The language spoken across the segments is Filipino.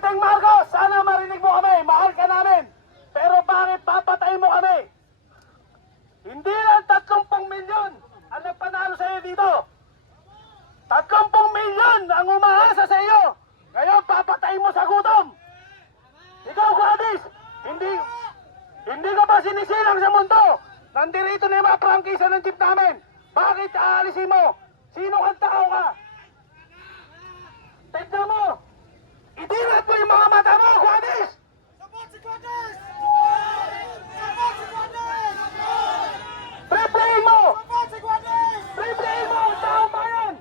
Presidenteng Marcos, sana marinig mo kami. Mahal ka namin. Pero bakit papatay mo kami? Hindi lang 30 milyon ang nagpanalo sa iyo dito. 30 milyon ang umaasa sa iyo. Ngayon papatay mo sa gutom. Ikaw, Gladys, hindi hindi ka ba sinisilang sa mundo? Nandirito na yung mga prangkisa ng jeep namin. Bakit aalisin mo? Sino kang tao ka? Tignan mo! Idilat mo yung mga mata mo, Gladys! Replayin mo! Replayin mo ang taong bayan!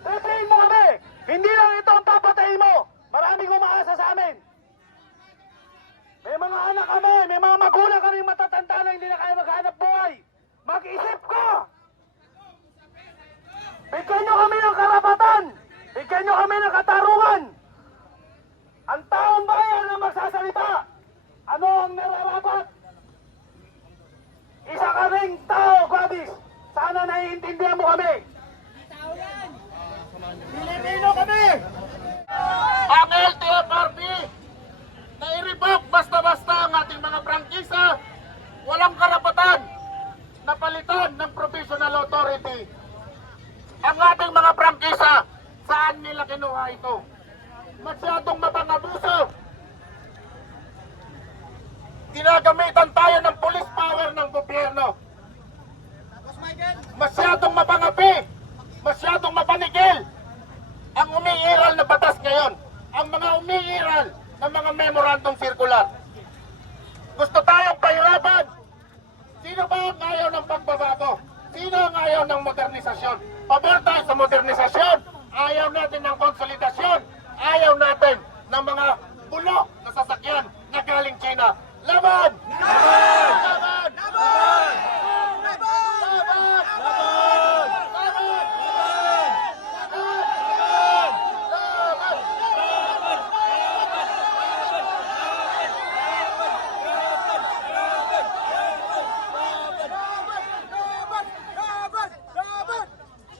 Replayin mo kami! Hindi lang ito ang papatayin mo! Maraming umaasa sa amin! May mga anak kami, may mga magulang kami matatanda na hindi na kaya maghanap buhay. Mag-isip ka! Bigyan nyo kami ng karapatan! Bigyan nyo kami ng katarungan! Ang taong bayan ang magsasalita! Ano ang nararapat? Isa ka ring tao, Gladys! Sana naiintindihan mo kami! Pilipino kami! ang LTFRB na i-revoke basta-basta ang ating mga prangkisa, walang karapatan na palitan ng provisional authority. Ang ating mga prangkisa, saan nila kinuha ito? Masyadong mapangabuso. Ginagamitan tayo ng police power ng gobyerno. Masyadong mapangapi, masyadong mapanigil ang umiiral na batas ngayon, ang mga umiiral ng mga memorandum circular. Gusto tayong pahirapan. Sino ba ang ayaw ng pagbabago? Sino ang ayaw ng modernisasyon? Pabor tayo sa modernisasyon. อำนาจเป็นนางกส